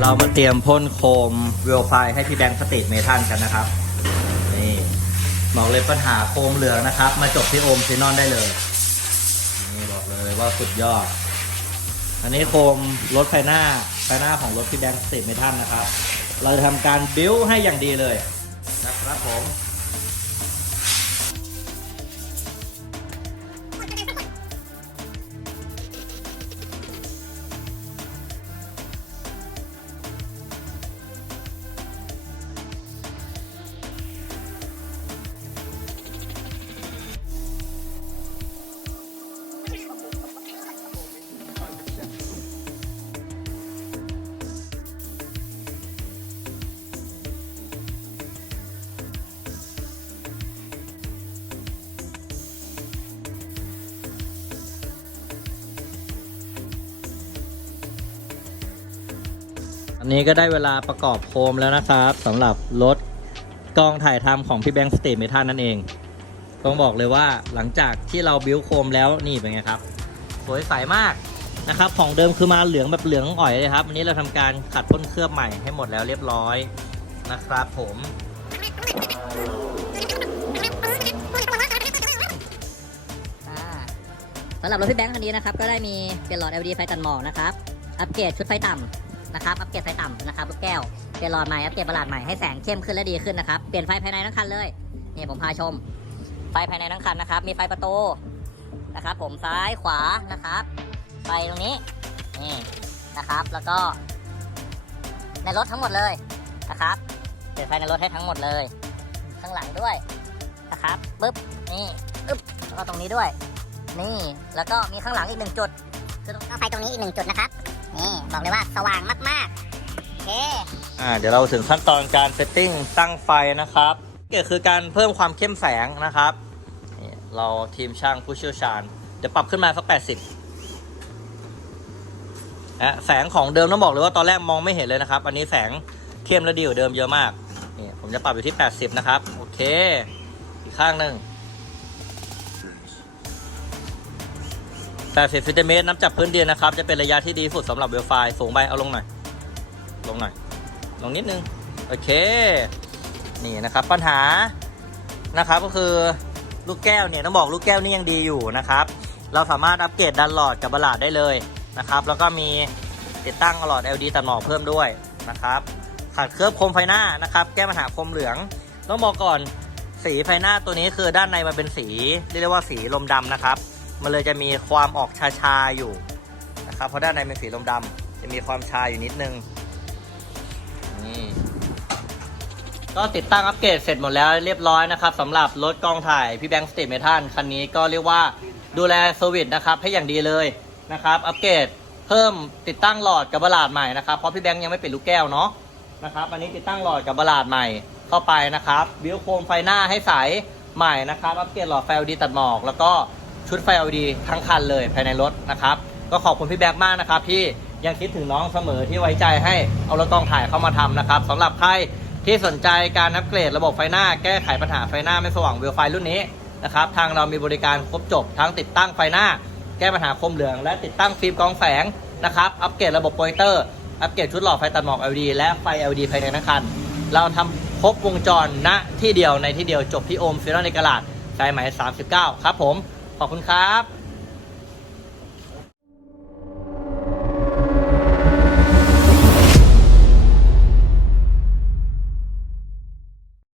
เรามาเตรียมพ่นโคมเวลไฟให้พี่แบงค์สเตดเมทัลกันนะครับ นี่บอกเลยปัญหาโคมเหลืองนะครับ มาจบที่โอมซีนอนได้เลย นี่บอกเลยว่าสุดยอด อันนี้โคมรถไฟหน้า ไฟหน้าของรถที่แบงค์สตรีทเมทัลนะครับ เราจะทำการบิ้วให้อย่างดีเลยนะครับผม อันนี้ก็ได้เวลาประกอบโคมแล้วนะครับสำหรับรถกองถ่ายทำของพี่แบงค์สเตทเมทัลนั่นเองต้องบอกเลยว่าหลังจากที่เราบิ้วโคมแล้วนี่เป็นไงครับ สวยใสมากนะครับ ของเดิมคือมาเหลืองแบบเหลืองอ่อยเลยครับอันนี้เราทำการขัดพ่นเคลือบใหม่ให้หมดแล้วเรียบร้อยนะครับผมสำหรับรถพี่แบงค์คันนี้นะครับ ก็ได้มีเปลี่ยนหลอด LED ไฟตัดหมอกนะครับ อัปเกรดชุดไฟต่ำ นะครับอัปเกรดไฟต่ำนะครับลูกแก้วเปลี่ยนหลอดใหม่อัปเกรดประหลาดใหม่ให้แสงเข้มขึ้นและดีขึ้นนะครับเปลี่ยนไฟภายในทั้งคันเลยนี่ผมพาชม ไฟภายในทั้งคันนะครับ มีไฟประตูนะครับ ผมซ้ายขวานะครับไฟตรงนี้นี่นะครับ แล้วก็ ในรถทั้งหมดเลยนะครับเปลี่ยนไฟในรถให้ทั้งหมดเลย ข้างหลังด้วยนะครับปึ๊บนี่ปึ๊บแล้วก็ตรงนี้ด้วย นี่แล้วก็มีข้างหลังอีกหนึ่งจุดคือตรงไฟตรงนี้อีกหนึ่งจุดนะครับ นี่บอกเลยว่าสว่างมากๆโอเคอ่าเดี๋ยวเราถึงขั้นตอนการเซตติ้งตั้งไฟนะครับก็คือการเพิ่มความเข้มแสงนะครับเราทีมช่างผู้เชี่ยวชาญเดี๋ยวปรับขึ้นมาสัก 80นะแสงของเดิมต้องบอกเลยว่าตอนแรกมองไม่เห็นเลยนะครับ อันนี้แสงเข้มและดีกว่าเดิมเยอะมากนี่ผมจะปรับอยู่ที่ 80 นะครับ โอเค อีกข้างหนึ่ง 80เซนติเมตรนับจากพื้นดินนะครับ จะเป็นระยะที่ดีสุดสำหรับเวลไฟสูงไปเอาลงหน่อย ลงหน่อย ลงนิดนึง โอเค นี่นะครับปัญหานะครับก็คือลูกแก้วเนี่ยต้องบอกลูกแก้วนี่ยังดีอยู่นะครับ เราสามารถอัปเกรดดันหลอดกับบลาดได้เลยนะครับ แล้วก็มีติดตั้งหลอด LED ตัดหมอกเพิ่มด้วยนะครับขัดเคลือบโคมไฟหน้านะครับ แก้ปัญหาโคมเหลืองต้องบอกก่อนสีไฟหน้าตัวนี้คือด้านในมันเป็นสีเรียกว่าสีลมดำนะครับ มันเลยจะมีความออกชาๆอยู่นะครับ เพราะด้านในเป็นสีลมดำจะมีความชาอยู่นิดนึงนี่ก็ติดตั้งอัปเกรดเสร็จหมดแล้วเรียบร้อยนะครับสำหรับรถกองถ่ายพี่แบงค์สเตทเมทัลคันนี้ก็เรียกว่าดูแลเซอร์วิสนะครับให้อย่างดีเลยนะครับ อัปเกรดเพิ่มติดตั้งหลอดกับบลาดใหม่นะครับเพราะพี่แบงค์ยังไม่ปิดลูกแก้วเนาะนะครับอันนี้ติดตั้งหลอดกับบลาดใหม่เข้าไปนะครับบิวโคมไฟหน้าให้ใสใหม่นะครับอัปเกรดหลอดไฟ LED ตัดหมอกแล้วก็ ชุดไฟ LED ทั้งคันเลยภายในรถนะครับ ก็ขอบคุณพี่แบงค์มากนะครับที่ยังคิดถึงน้องเสมอที่ไว้ใจให้เอารถกองถ่ายเข้ามาทำนะครับสำหรับใครที่สนใจการอัปเกรดระบบไฟหน้าแก้ไขปัญหาไฟหน้าไม่สว่างเวลไฟรุ่นนี้นะครับทางเรามีบริการครบจบทั้งติดตั้งไฟหน้า แก้ปัญหาคมเหลือง และติดตั้งฟิล์มกรองแสงนะครับอัปเกรดระบบโปรเจคเตอร์อัปเกรดชุดหลอดไฟตัดหมอก LED และไฟ LED ภายในทั้งคัน เราทำครบวงจรณที่เดียวในที่เดียวจบที่โอมฟิลเลอร์ในกระลาดสายไหม 39 ครับผม ขอบคุณครับ